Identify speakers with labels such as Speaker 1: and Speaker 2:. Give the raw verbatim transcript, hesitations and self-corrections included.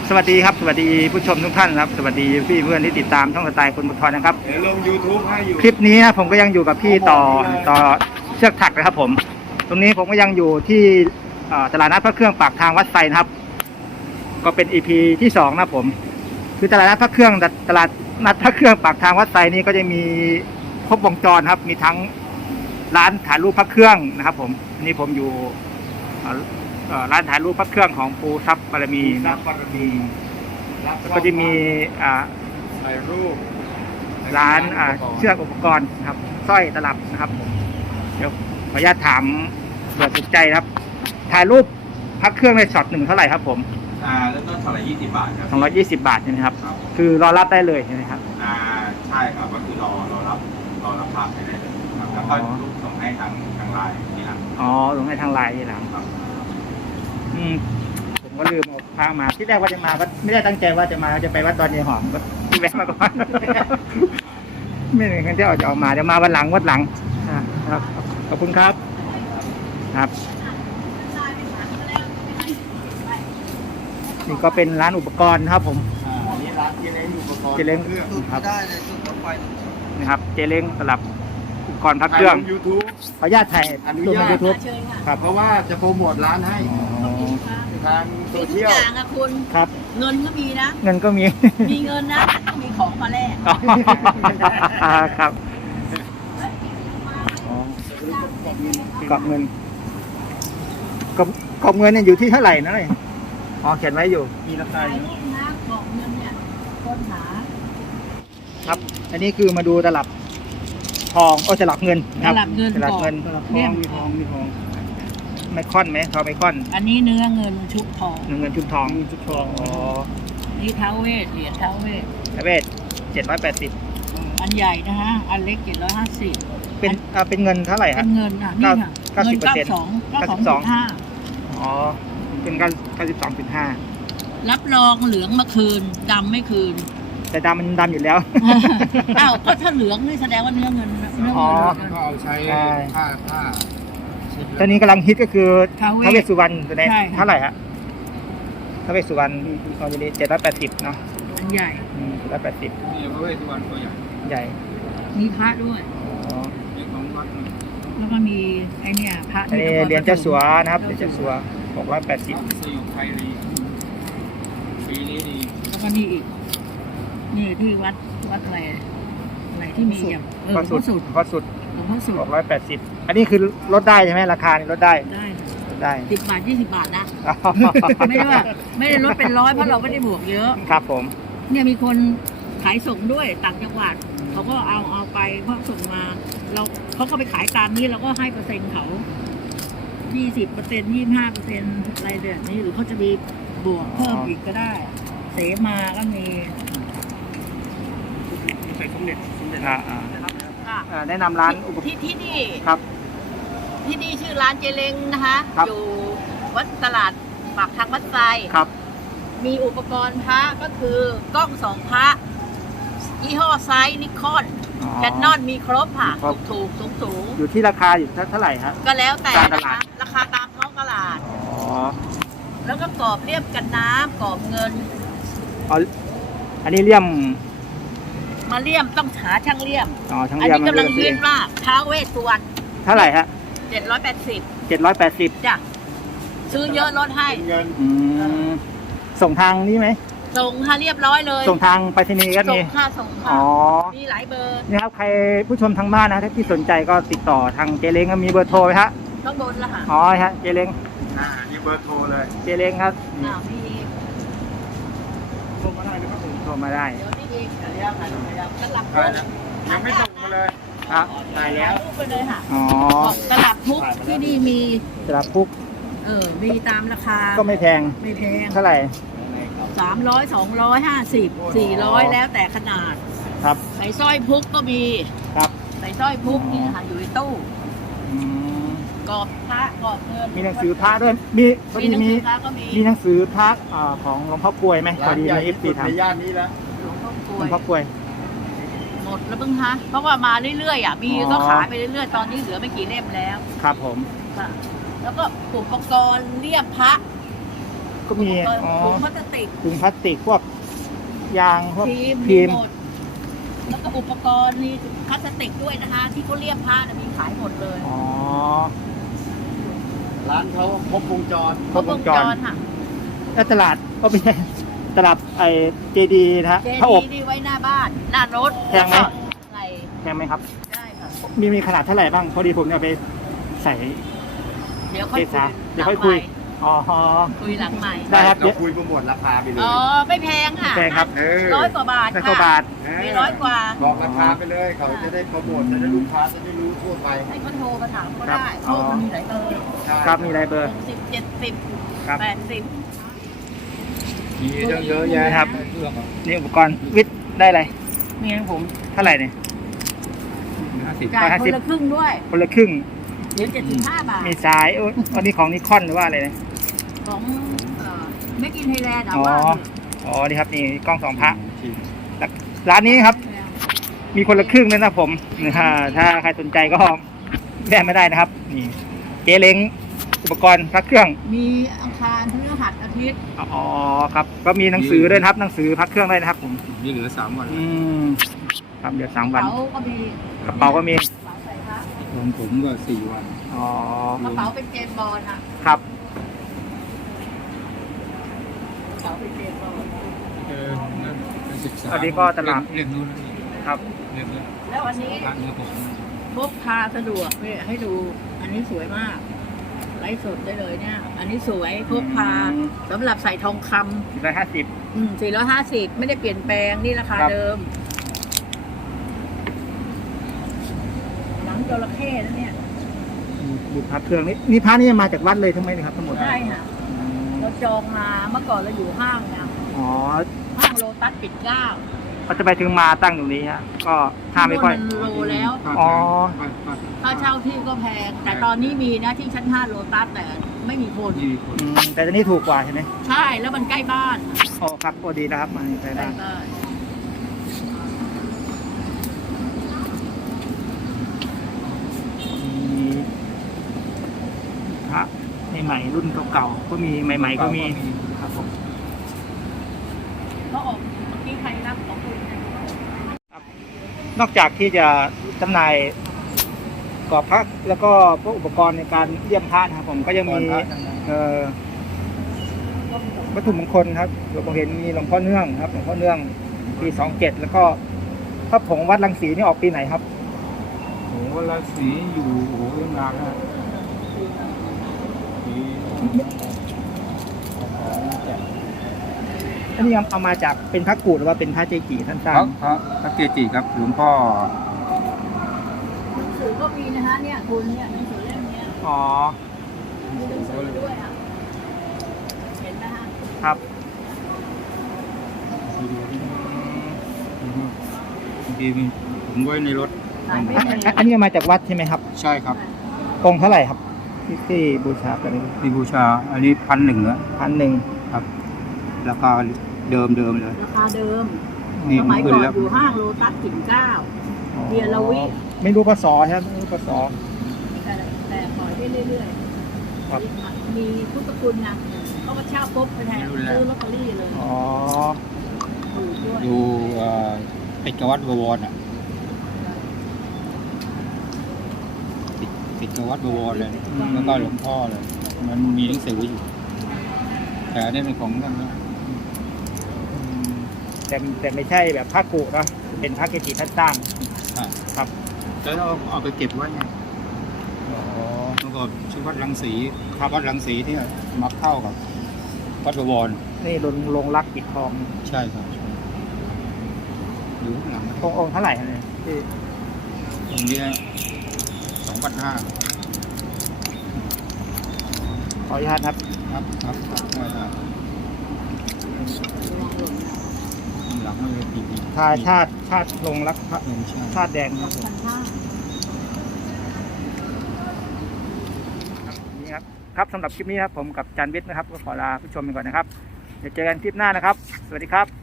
Speaker 1: สวัสดีครับสวัสดีผู้ชมทุกท่านครับสวัสดีพี่เพื่อนที่ติดตามช่องสไตล์คนบุญทรนะครับ
Speaker 2: เดี๋ยวลง ยูทูบ ให้อยู่
Speaker 1: คลิปนี้นะผมก็ยังอยู่กับพี่ต่อต่อเชือกถักนะครับผมตรงนี้ผมก็ยังอยู่ที่ตลาดนัดพระเครื่องปากทางวัดไซนะครับก็เป็น อี พี ที่สองนะผมคือตลาดนัดพระเครื่องตลาดนัดพระเครื่องปากทางวัดไซนี้ก็จะมีครบวงจรครับมีทั้งร้านถ่ายรูปพระเครื่องนะครับผมนี่ผมอยู่ร้านถ่ายรูปพระเครื่องของปูทรัพย์บารมีนะบารมีก็จะมี
Speaker 2: ถ่ายรูป
Speaker 1: ร้านเชือกอุปกรณ์นะครับสร้อยตลับนะครับเดี๋ยวขออนุญาตถามเผื่อสนใจครับถ่ายรูปพระเครื่องในช็อตหนึ่งเท่าไหร่ครับผม
Speaker 2: อ่าเริ่มต้นสองร้อยยี่สิบบาทครับ
Speaker 1: สองร้อยยี่สิบบาทใช่ไหมครับคือรอรับได้เลยใช่ไหมครับ
Speaker 2: อ่าใช่ครับก็คือรอรอรับรอรับภาพให้ได้เลยครับแล้วก็รูปส่งให้ทางทางไลน์ทีหลัง
Speaker 1: อ๋อส่งให้ทางไลน์ทีหลังครับอืมผมก็ลืมเอาพามาที่แรกว่าจะมาก็ไม่ได้ตั้งใจว่าจะมาจะไปวัดดอนยายหอมก็แวะมาก่อนไม่ได้กันที่ออกจะออกมาเดี๋ยวมาวันหลังวัดหลังครับขอบคุณครับครับนี่ก็เป็นร้านอุปกรณ์ครับผม
Speaker 2: อ่านี่ร้านเจเล้งอุปกรณ์
Speaker 1: เจเล้ง
Speaker 2: ครับได้เลยสุดรถไฟ
Speaker 1: นะครับเจเล้งสลับอุปกรณ์พักเครื่อง
Speaker 2: ยูทูบ
Speaker 1: ขออนุญาตถ่าย
Speaker 2: อนุญาต
Speaker 1: ยูทูบ
Speaker 2: ครับเพราะว่าจะโปรโมทร้านให้ทางโซเชียล
Speaker 3: ทุกอย่างอะคุณ
Speaker 1: ครับ
Speaker 3: เงินก็มีนะ
Speaker 1: เงินก็มี
Speaker 3: มีเงินนะต้องมีของมาแลก
Speaker 1: ครับกอบเงินกอบกอบเงินเนี่ยอยู่ที่เท่าไหร่นะเนี่ยอ๋อเขียนไว้อยู่
Speaker 3: มีราคาอยู่นะกอบเงินเนี่ยค้นหา
Speaker 1: ครับอันนี้คือมาดูตลับทองโอ้ตลับเงิน
Speaker 3: ตลับเงิน
Speaker 1: ตลับเงิน
Speaker 2: ตลับทองมีทองมีทอง
Speaker 1: ไมคอนไหมทองไมคอน
Speaker 3: อันนี้เนื้อเงินชุบทอง
Speaker 1: เนื้อเงินชุบทอง
Speaker 2: ชุบทองอ๋อ
Speaker 3: นี่ท้าวเวทเหรียญท้าวเวท
Speaker 1: ท้าวเวทเจ็ดร้อยแปดสิบ
Speaker 3: อันใหญ่นะฮะอันเล็กเจ็ดร้อยห้าสิบ
Speaker 1: เป็นอ่าเป็นเงินเท่าไหร่ครับ
Speaker 3: เป็นเงินอ่ะนี่ค่ะ
Speaker 1: เก้าสิบเปอร์เซ็นต์
Speaker 3: เก้าสิบสองห้า
Speaker 1: อ๋อเป็นเก้าเก้าสิบสองจุดห้า
Speaker 3: รับรองเหลืองมาคืนดำไม่คืน
Speaker 1: แต่ดำมันดำอยู่แล้ว
Speaker 3: อ้าวก็ถ้าเหลืองนี่แสดงว่าเนื้อเงินเนื้อเงิน
Speaker 2: ก็เอาใช้ผ้าผ้า
Speaker 1: ตอนนี้กำลังฮิตก็คือท้าวเวสสุวรรณตัวนี้เท่าไหร่ฮะท้าวเวสสุวรรณตอนนี้เจ็ดร้อยแปดสิบเนาะ
Speaker 3: อันใหญ่
Speaker 1: เจ็ดร้อยแปดสิบ
Speaker 2: นี่ท้าวเวสสุวรรณตัวใหญ่
Speaker 1: ใหญ่
Speaker 3: มีพระด้วย
Speaker 1: อ๋อ
Speaker 2: ของวัด
Speaker 3: แล้วก็มีไอเนี่ยพระ
Speaker 1: นี่เหรียญเจ้าสัวนะครับเหรียญเจ้าสัวหกร้อยแปดสิบ
Speaker 2: สยบไทยดีปีนี้ดี
Speaker 3: แล้วก็นี่อีกนี่ที่วัดวัดอะไรอะไรที่มีอย่างเออ
Speaker 1: ข้อสุดข้อสุด
Speaker 3: ข้อสุด
Speaker 1: หกร้อยแปดสิบอันนี้คือลดได้ใช่ไหมราคานี่ลดได้
Speaker 3: ได้
Speaker 1: ได้
Speaker 3: สิบบาทยี่สิบบาทนะไม่ได้ว่าไม่ได้ลดเป็นร้อยเพราะเราไม่ได้บวกเยอะ
Speaker 1: ครับผม
Speaker 3: เนี่ยมีคนขายส่งด้วยต่างจังหวัดเขาก็เอาเอาไปเพราะส่งมาเราเขาก็ไปขายตามนี้เราก็ให้เปอร์เซ็นต์เขายี่สิบเปอร์เซ็นต์ยี่สิบห้าเปอร์เซ็นต์อะไรแบบนี้หรือเขาจะมีบวกเพิ่มอีกก็ได้เสมาก็มี
Speaker 2: ใส่สมเด็จสมเด็จ
Speaker 1: แนะนำร้าน
Speaker 3: ที่ที่นี่
Speaker 1: ครับ
Speaker 3: ที่นี่ชื่อร้านเจเล้งนะคะอยู่วัดตลาดปากทางวัดไซ
Speaker 1: ครับ
Speaker 3: มีอุปกรณ์พระก็คือกล้องสองพระยี่ห้อไซส์นิคอนแคนนอนมีครบค่ะถูกสูงสูง
Speaker 1: อยู่ที่ราคาอยู่เท่าไหร่ครับ
Speaker 3: ก็แล้วแต่นะคะราคาตามท้องตลาด
Speaker 1: อ๋อ
Speaker 3: แล้วก็กรอบเลี่ยมกันน้ำกรอบเงิน
Speaker 1: อ๋ออันนี้เลี่ยม
Speaker 3: มาเลี่ยมต้องหาช่างเลี่ยม
Speaker 1: อ๋อช่าง
Speaker 3: เลี่ยมอันนี้กำลังยืนมากท้าวเวสสุวรรณ
Speaker 1: เท่าไหร่ฮะ
Speaker 3: เจ็ดร้อยแปดสิบ
Speaker 1: เจ็ดร้อยแปดสิบ
Speaker 3: จ้ะซื้อเยอะลดให้
Speaker 1: ส่งทางนี้ไหม
Speaker 3: ส่งค่ะเรียบร้อยเลย
Speaker 1: ส่งทางไปรษณีย์ก็มี
Speaker 3: ส่งค่ะส่งค่ะมีหลายเบอร์
Speaker 1: นี่ครับใครผู้ชมทางบ้านนะถ้าที่สนใจก็ติดต่อทางเจเล้งมีเบอร์โทรไหมฮะ
Speaker 3: ต้องบนละค่ะ
Speaker 1: อ๋อฮะเจเล้ง
Speaker 2: อ่ามีเบอร์โทรเลย
Speaker 1: เจเล้งครับ
Speaker 3: อ่ามี
Speaker 2: โทรมาได้นะครับผม
Speaker 1: โทรมาได้
Speaker 3: เดี๋ยวนี่เองเดี๋ยวค่ะเดี๋ยวตลับ
Speaker 2: ยังไม่ส่งมาเลย
Speaker 1: ครับได้แล้ว
Speaker 3: ไปเลยค่ะ
Speaker 1: อ๋อ
Speaker 3: ตลับพุกที่นี่มี
Speaker 1: ตลับพุก
Speaker 3: เออมีตามราคา
Speaker 1: ก็ไม่แพง
Speaker 3: ไม่แพง
Speaker 1: เท่าไหร่
Speaker 3: สามร้อยสองร้อยห้าสิบสี่ร้อยแล้วแต่ขนาด
Speaker 1: ครับ
Speaker 3: ใส่สร้อยพุกก็มี
Speaker 1: ครับ
Speaker 3: ใส่สร้อยพุกนี่ค่ะอยู่ในตู้กรอบพระกรอบเงิน
Speaker 1: มีหนังสือพระด้วยมี
Speaker 3: มีหนังสือพระก็มี
Speaker 1: มีหนังสือพระของหลวงพ่อกลวยไหมพอดีในเอฟซีทำ
Speaker 2: ในย่านนี้แล้ว
Speaker 3: หลวงพ่อกลวย
Speaker 1: หลวงพ่อกลวย
Speaker 3: หมดแล้วบ้างฮะเพราะว่ามาเรื่อยๆอ่ะมีก็ขายไปเรื่อยๆตอนนี้เหลือไม่กี่เล่มแล้ว
Speaker 1: ครับผม
Speaker 3: ค่ะแล้วก็อุปกรณ์เลี่ยมพระ
Speaker 1: ก็มีอ๋อ
Speaker 3: ถุงพลาสติก
Speaker 1: ถุงพลาสติกพวกยางพวก
Speaker 3: ครีม
Speaker 1: ครีม
Speaker 3: หมดแล้วก็อุปกรณ์นี่พลาสติกด้วยนะคะ ที่เขาเรียกผ้าน่ะมีขายหมดเลย
Speaker 1: อ๋อ
Speaker 4: ร้านเขาครบวงจร
Speaker 1: ครบวงจร
Speaker 3: ค่ะ
Speaker 1: แล้วตลาดก็ไม่ใช่ตลาดไอเจดีนะฮะ
Speaker 3: เจ
Speaker 1: พระอบ
Speaker 3: ดีย์นี่ไว้หน้าบ้าน หน้ารถ
Speaker 1: แพงไหม
Speaker 3: ใส่
Speaker 1: แพงไหมครับ
Speaker 3: ได้ค่ะ
Speaker 1: มีมีขนาดเท่าไหร่บ้างพอดีผมจะเอาไปใส่
Speaker 3: เดี๋ยวค่อย
Speaker 1: เก
Speaker 3: คุ
Speaker 1: ษาย เดี๋ยวค่อย
Speaker 3: หลัง
Speaker 1: คุย
Speaker 3: ใหม่
Speaker 1: อ๋อ
Speaker 3: คุยหลังใหม่
Speaker 1: ได้ครับ
Speaker 4: เราคุยโปรโมทราคาไปเลย
Speaker 3: อ๋อ ไม่แพงค่ะ
Speaker 1: แพงครับ
Speaker 4: เออ
Speaker 3: ร้อยกว่าบาท
Speaker 1: ได้
Speaker 3: ค่ะ
Speaker 1: กว่าบาท
Speaker 3: มีร้อยกว่า
Speaker 4: บอกราคาไปเลย เขาจะได้โปรโมทจะได้ลูกค้าจะได้รู้ทั่วไป
Speaker 3: ให้เขาโทรมาถามก็
Speaker 1: ครับ
Speaker 3: ได้
Speaker 1: อ๋
Speaker 3: โท
Speaker 1: อ
Speaker 3: รมันมีหลายเบอร์
Speaker 4: ใช่
Speaker 1: ครับมีอะไรเบอร์
Speaker 3: หกสิบเจ็ดสิบ
Speaker 1: ครับ
Speaker 3: แปดสิบ
Speaker 4: มีเรื่องเยอะแยะ
Speaker 1: ครับ
Speaker 4: เรื่องของ
Speaker 1: นี่อุปกรณ์วิทย์ได้อะไร
Speaker 3: มีให้ผม
Speaker 1: เท่าไหร่เนี่ย
Speaker 4: ห้าสิบ
Speaker 3: จ่าย
Speaker 1: ร้อยห้า
Speaker 3: ค
Speaker 1: สิบ
Speaker 3: นละครึ่งด้วย
Speaker 1: คนละครึ่ง
Speaker 3: เหรียญเจ็ดสิบห้าบาท
Speaker 1: มีสายโอ้ยอันนี้ของนิคอนหรือว่าอะไรเนี่ย
Speaker 3: ของเอ่อไม่กินไทยแลนด์อ่ะ
Speaker 1: อ๋อ
Speaker 3: ว่า
Speaker 1: อ๋อ นี่ครับนี่กล้องสองพระร้านนี้ครับ มีคนละครึ่งเลยนะผมนะฮะถ้าใครสนใจก็แวะไม่ได้นะครับ นี่เจเล้งอุปกรณ์พระเครื่อง
Speaker 3: มีอังคารพฤหัสอาทิตย์
Speaker 1: อ๋อครับ ก็มีหนังสือด้วยนะครับ หนังสือพระเครื่องด้วยนะครับผม
Speaker 4: นี่เหลือสามวัน
Speaker 1: อืมครับเดี๋ยวสามวัน
Speaker 3: เขาก็มี
Speaker 1: กระเป๋าก็มี
Speaker 3: กระเป๋าใส่พระ
Speaker 4: ของผมก็สี่วัน
Speaker 1: อ๋อก
Speaker 3: ระเป๋าเป็นเกมบอลอ่ะ
Speaker 1: ครับ
Speaker 3: กระเป๋าเป็นเกมบอล
Speaker 4: เออนั่นไปศึกษา
Speaker 1: อันนี้ก็ตลาด
Speaker 4: เรื่องนู้น
Speaker 1: ครับ
Speaker 4: เรื่องนี้
Speaker 3: แล้วอันนี้
Speaker 4: พระเนื้อผม
Speaker 3: พกพาสะดวกเนี่ยให้ดู อันนี้สวยมากไลฟ์สดได้เลยเนี่ย อันนี้สวยพกพาสำหรับใส่ทองค
Speaker 1: สี่ร้อยห้าสิบ
Speaker 3: ำอืมสี่ร้อยห้าสิบไม่ได้เปลี่ยนแปลงนี่ราคา
Speaker 1: ครับ
Speaker 3: เดิม หนังจระเข้นะเนี่ย
Speaker 1: บุตรพระเครื่องนี่นี่พระนี่มาจากวัดเลยทั้งหมดเลยครับทั้งหมด
Speaker 3: ใช่ค่ะเราจองมาเมื่อก่อนเราอยู่ห้างนะ
Speaker 1: อ๋อ
Speaker 3: ห้างโลตัสปิดเกล้า
Speaker 1: เขาจะไปถึงมาตั้งอยู่นี้ฮะก็ห้ามไม่ค่อย
Speaker 3: มันโลแล้ว
Speaker 1: อ๋อ
Speaker 3: ค่าเช่าที่ก็แพง แต่ตอนนี้มีนะที่ชั้นห้าโลตัสแต่ไม่มีคน
Speaker 4: ยี่คน
Speaker 1: อืมแต่ตอนนี้ถูกกว่าใช่ไหม
Speaker 3: ใช่แล้วมันใกล้บ้าน
Speaker 1: อ๋อครับพอดีนะครับมาใกล้
Speaker 3: ใกล้
Speaker 1: บ้าน
Speaker 3: บ้าน
Speaker 1: มีพระใหม่ๆรุ่นเก่าๆก็มีใหม่ ๆ ก็มีครับผม
Speaker 3: ก็ออกเมื่อกี้ใครรับของคุณเนี่ย
Speaker 1: นอกจากที่จะจำหน่ายกรอบพระแล้วก็พวกอุปกรณ์ในการเยี่ยมพระนะครับผมก็ยังมีเอ่อวัตถุมงคลครับผมเห็นมีหลวงพ่อเนื่องครับหลวงพ่อเนื่องปีสองเจ็ดแล้วก็พระผงวัดรังสีนี่ออกปีไหนครับ
Speaker 4: โอ้โหราศีอยู่โอ้โหนานแล้วปี
Speaker 1: อันนี้เอามาจากเป็นพระกูดหรือว่าเป็นพระเจจิท่านสร้า
Speaker 4: พ
Speaker 1: ง
Speaker 4: ระพระพระเกจิครับหลวงพ่อ
Speaker 3: หนังสือก็มีนะฮะเนี่ยคุณเนี่ยหนังสือเล่มเนี้ย
Speaker 1: อ๋อ
Speaker 3: มีหนังสือด้วยอ่ะเห็นไหมฮะ
Speaker 1: ครับ
Speaker 4: บางทีผมไว้ในรถ
Speaker 3: ขายไม่
Speaker 1: อัน
Speaker 3: แพง
Speaker 1: อันอันนี้เอามาจากวัดใช่ไหมครับ
Speaker 4: ใช่ครับ
Speaker 1: องค์เท่าไหร่ครับที่ที่บูชากันนี้
Speaker 4: มีบูชา อันนี้พันหนึ่งแล้ว
Speaker 1: พันหนึ่ง
Speaker 4: ครับ ราคาเดิมเดิมๆเลย
Speaker 3: ราคาเดิม
Speaker 4: นี่
Speaker 3: สมัย
Speaker 4: ขึ้
Speaker 3: ก่
Speaker 4: น
Speaker 3: อน
Speaker 4: แล้ว
Speaker 3: อยู่ห้างโลตัสกิ่งเกล้า เบียร์ละวิ
Speaker 1: ไม่รู้ปศใช่ไหมไม่รู้ปศ
Speaker 3: แต่แต่ปล่อยได้เรื่อย
Speaker 1: ครับ
Speaker 3: ๆมีพุทธคุณนะเขาก็เช่าปุ๊บไปแทนซื้อลอตเตอรี่เลย
Speaker 1: อ๋อ
Speaker 3: ถูกด้วย
Speaker 4: อยู่เอ่อติดกับวัดบวรอ่ะติดติดกับวัดบวรเลยแล้วก็หลวงพ่อเลย มันมีหนังสืออยู่ แต่อันนี้เป็นของนั่นนะ
Speaker 1: แต่แต่ไม่ใช่แบบพระกุนะเป็นพระเกจิท่านสร้าง
Speaker 4: อ่ะ
Speaker 1: ครับ
Speaker 4: แล้วเราเอาไปเก็บไว้ไง
Speaker 1: อ๋อ
Speaker 4: แล้วก็ชื่อวัดรังสีครับวัดรังสีที่มาเข้ากับวัดบวร
Speaker 1: นี่ลงลงรักปิดทอง
Speaker 4: ใช่ครับอยู่ข้างหลัง
Speaker 1: องค์องค์เท่าไหร่ครับเนี่ยที่
Speaker 4: ตรงเนี้สองพันห้า
Speaker 1: ขออนุญาตครับ
Speaker 4: ครับครับครับได้ครับหลังมันเลยปีนี้
Speaker 1: ชาชาติชาติลงรักพระ
Speaker 4: เออใช่
Speaker 1: ชาติแดงครับผม
Speaker 3: พันห้า
Speaker 1: นี่ครับครับสำหรับคลิปนี้ครับผมกับจันวิทย์นะครับก็ขอลาผู้ชมไปก่อนนะครับเดี๋ยวเจอกันคลิปหน้านะครับ สวัสดีครับ